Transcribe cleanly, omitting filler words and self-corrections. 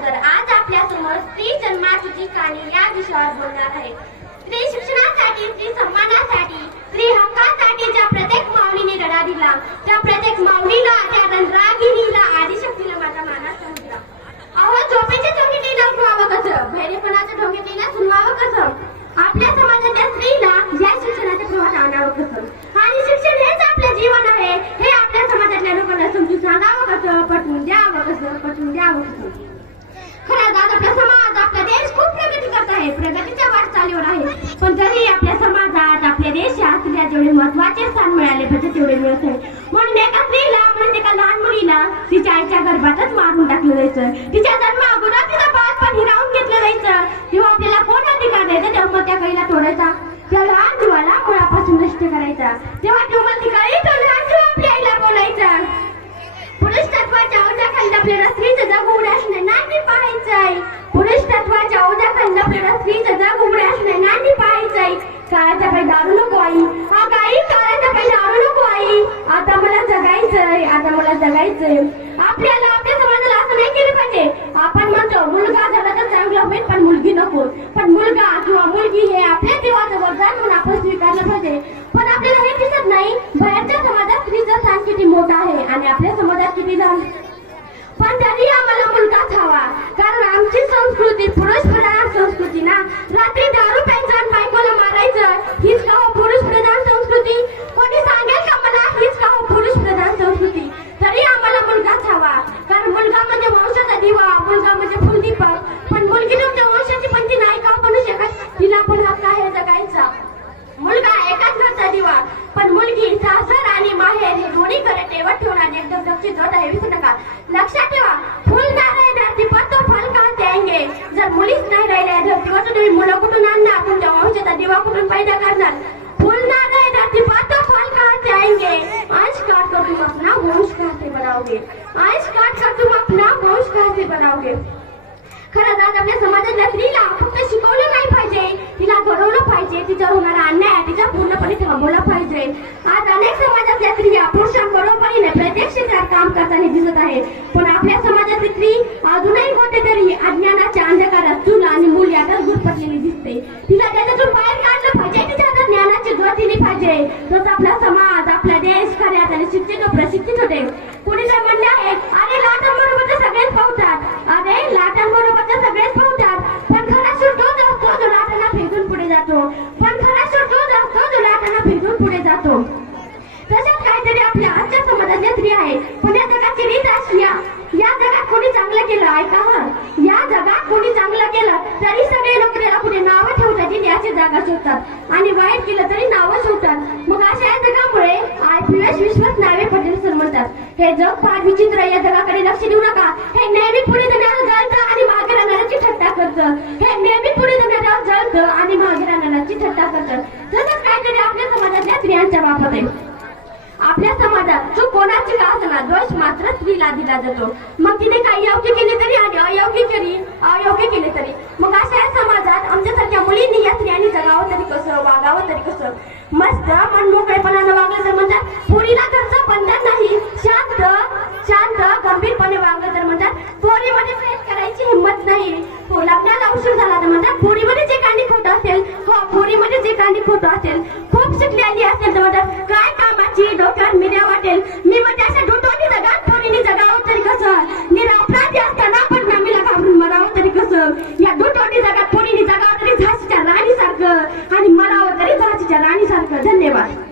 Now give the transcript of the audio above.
अगोदर आज आपल्या समोर स्त्री जन्माची ठिकाणी या विषयावर बोलणार आहे. स्त्री शिक्षणासाठी, स्त्री सन्मानासाठी, स्त्री हक्कासाठी ज्या प्रत्येक माऊलीने लढा दिला, त्या प्रत्येक माऊलीला, त्या रंगरागिणीला, आदिशक्तीला माझा मानाचा मुजरा. अहो, झोपेच्या ढोंगीला उठवावं कसं, बहिरेपणाच्या ढोंगीला सुनवावं कसं, आपल्या समाजाच्या स्त्रीला या शिक्षणाच्या प्रवाहात आणावं कसं, आणि शिक्षण हेच आपलं जीवन आहे हे आपल्या समाजातल्या लोकांना समजून सांगावं कसं, पटवून द्यावं कसं. खरंच आज आपला समाज, आपला देश खूप प्रगती करत आहे, प्रगतीच्या वाटचालीवर आहे, पण तरी आपल्या समाजात, आपल्या देशात स्त्रिया जेवढे महत्वाचे स्थान मिळाले पाहिजे तेवढे मिळत आहे. म्हणून एका स्त्रीला, म्हणून एका लहान मुलीला तिच्या आईच्या गर्भातच मारून टाकलं जायचं, तिच्या जन्माअगोदर तिचं बाळपण हिरावून घेतलं जायचं. तेव्हा आपल्याला कोण अधिकार द्यायचा, तेव्हा त्या कळीला तोडायचा, त्या लहान जीवाला मुळापासून नष्ट करायचा. तेव्हा ती कळी तो लहान जीव आपल्या आईला बोलायचा. पुरुष तत्वाच्या ओझ्याखाली आपल्याला स्त्रीचं जग उघडे असणे नाही पाहायचंय. पुरुष तत्वाच्या ओझ्याखाली आपल्याला स्त्रीचं जग उघडे असणे नाही पाहायचंय. काळाच्या पायी दारू नको आई, अगं आई काळाच्या पायी दारू नको आई, आता मला जगायचंय, आता मला जगायचंय. आपल्याला, आपल्या समाजाला असं नाही केलं पाहिजे. आपण म्हणतो मुलगा झाला तर चांगलं होईल, पण मुलगी नको. पण मुलगा किंवा मुलगी हे आपल्या देवाचं वरदान म्हणून आपण स्वीकारलं पाहिजे. पण आपल्याला हे दिसत नाही, बाहेरच्या समाजात स्त्रीचं स्थान किती मोठं आहे आणि आपल्या समाजात किती लहान. पण तरी आम्हाला मुलगाच हवा, कारण आमची संस्कृती पुरुष प्रधान संस्कृती ना. रात्री दारू प्यायचं आणि बायकोला मारायचं, हीच का हो पुरुष प्रधान संस्कृती? कोणी सांगेल का मला, हीच का हो पुरुष प्रधान संस्कृती? तरी आम्हाला मुलगाच हवा, कारण मुलगा म्हणजे वंशाचा दिवा, मुलगा म्हणजे फुलदीपक. पण मुलगी तुमच्या वंशाची पण ती नाही का बनू शकत, तिला पण हक्क आहे जगायचा. मुलगा एकाच घरचा दिवा, पण मुलगी सासर आणि माहेर हे दोन्ही घरे तेवत ठेवणारी एकदम दक्षिण जोड आहे, विसरू नका. लक्षात ठेवा, फुल ना रहे धरती पर तो फल कहां से आएंगे. जर मुलीच नाही राहिल्या धरतीवर तर तुम्ही मुलं कुठून आणणार, तुमच्या वंशाचा दिवा कुठून पैदा करणार. फुल ना रहे धरती पर तो फल कहां से आएंगे. अंश काट कर तुम अपना वंश कहां से बनाओगे, अंश काट कर तुम अपना वंश कहां से बनाओगे. खरंच आज आपल्या समाजातल्या स्त्रीला फक्त शिकवलं नाही पाहिजे, तिला घडवलं पाहिजे, तिच्यावर होणारा अन्याय तिचा पूर्णपणे थांबवला पाहिजे. आज अनेक समाजातल्या स्त्रिया पुरुषांबरोबरीने प्रत्येक क्षेत्रात काम करताना दिसत आहे, पण आपल्या समाजातली स्त्री अजूनही कुठेतरी अज्ञानाच्या अंधकारात चूल आणि मूल यातच गुरफटलेली दिसते. तिला त्याच्यातून बाहेर काढलं पाहिजे, तिच्या हातात ज्ञानाची ज्योत दिली पाहिजे. तसं आपला समाज, आपला देश खऱ्या अर्थाने शिक्षित व प्रशिक्षित होते. कुणी जर म्हणले आहे, अरे लाटांबरोबर तर सगळेच पावतात, अरे लाटांबरोबर तर सगळेच पावतात, पण खरा सूर तोच असतो जो लाटांना फेकून पुढे जातो. पण खरा सूर तोच असतो जो लाटांना फेकून पुढे जातो. तशाच काहीतरी आपल्या आजच्या समाजातल्या स्त्री आहे, पण या जगाची रीत अशी, या जगात कोणी चांगलं केलं, ऐका हा, या जगात कोणी चांगलं केलं तरी सगळे लोक त्याला पुढे नावं ठेवतात, याची जागा शोधतात, आणि वाईट केलं तरी नावं शोधतात. मग अशा या जगामुळे IPS विश्वास नावे पटेल सर म्हणतात, हे जग फार विचित्र, या जगाकडे लक्ष देऊ नका. हे नेहमी पुढे जाणारं जळतं आणि मागे राहणाऱ्याची थट्टा करतं. हे नेहमी पुढे जाणारं जळतं आणि मागे राहणाऱ्याची थट्टा करतं. तसंच काहीतरी आपल्या समाजातल्या स्त्रियांच्या बाबत आहे. आपल्या समाजात चूक कोणाची का असना, दोष मात्र स्त्रीला दिला जातो. मग तिने काही योग्य केले तरी आणि अयोग्य केले तरी. मग अशा समाजात आमच्यासारख्या मुलींनी या स्त्रियांनी जगावं तरी कसं, वागावं तरी कसं. मस्त मनमोकळेपणानं वागलं तर म्हणतात पोरीला घरचं बंधन नाही, शांत गंभीरपणे वागलं तर म्हणतात पोरीमध्ये प्रेम करायची हिंमत नाही. लग्नाला उशीर झाला तर म्हणतात पोरीमध्ये जे काही खोटं असेल, पोरीमध्ये जे काही खोटं असेल, खूप शिकलेली असेल तर म्हणतात काय कामाची, डोक्यावर मिऱ्या वाटेल. मी म्हणजे अशा डोटोनी जगात पोरीने जगावं तरी कसं, निरपराधी असताना पण नामीला घाबरून मरावं तरी कसं. या डोटोनी जगात पोरीने जगावं तरी झाशीच्या राणीसारखं आणि मरावं तरी झाशीच्या राणीसारखं. धन्यवाद.